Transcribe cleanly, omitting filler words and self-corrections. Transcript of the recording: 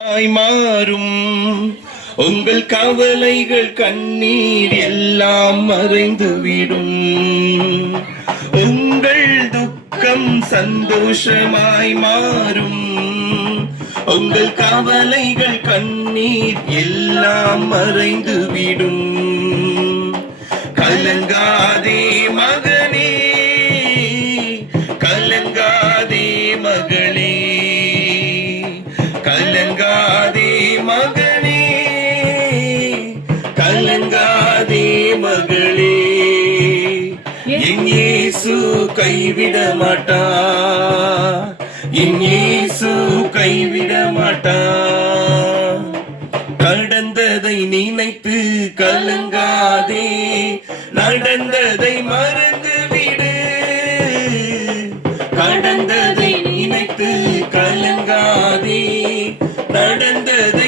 மாறும் உங்கள் கவலைகள் கண்ணீர் எல்லாம் மறைந்துவிடும். உங்கள் துக்கம் சந்தோஷமாய் மாறும். உங்கள் கவலைகள் கண்ணீர் எல்லாம் மறைந்துவிடும். கலங்காதே மகனே, கலங்காதே மகளே, கலங்காதே மகனே, கலங்காதே மகளே. என் இயேசு கைவிட மாட்டார், என் இயேசு கைவிட மாட்டார். கடந்ததை நினைத்து கலங்காதே, நடந்ததை மறந்துவிடு. கடந்ததை நினைத்து கலங்காதே, நடந்ததை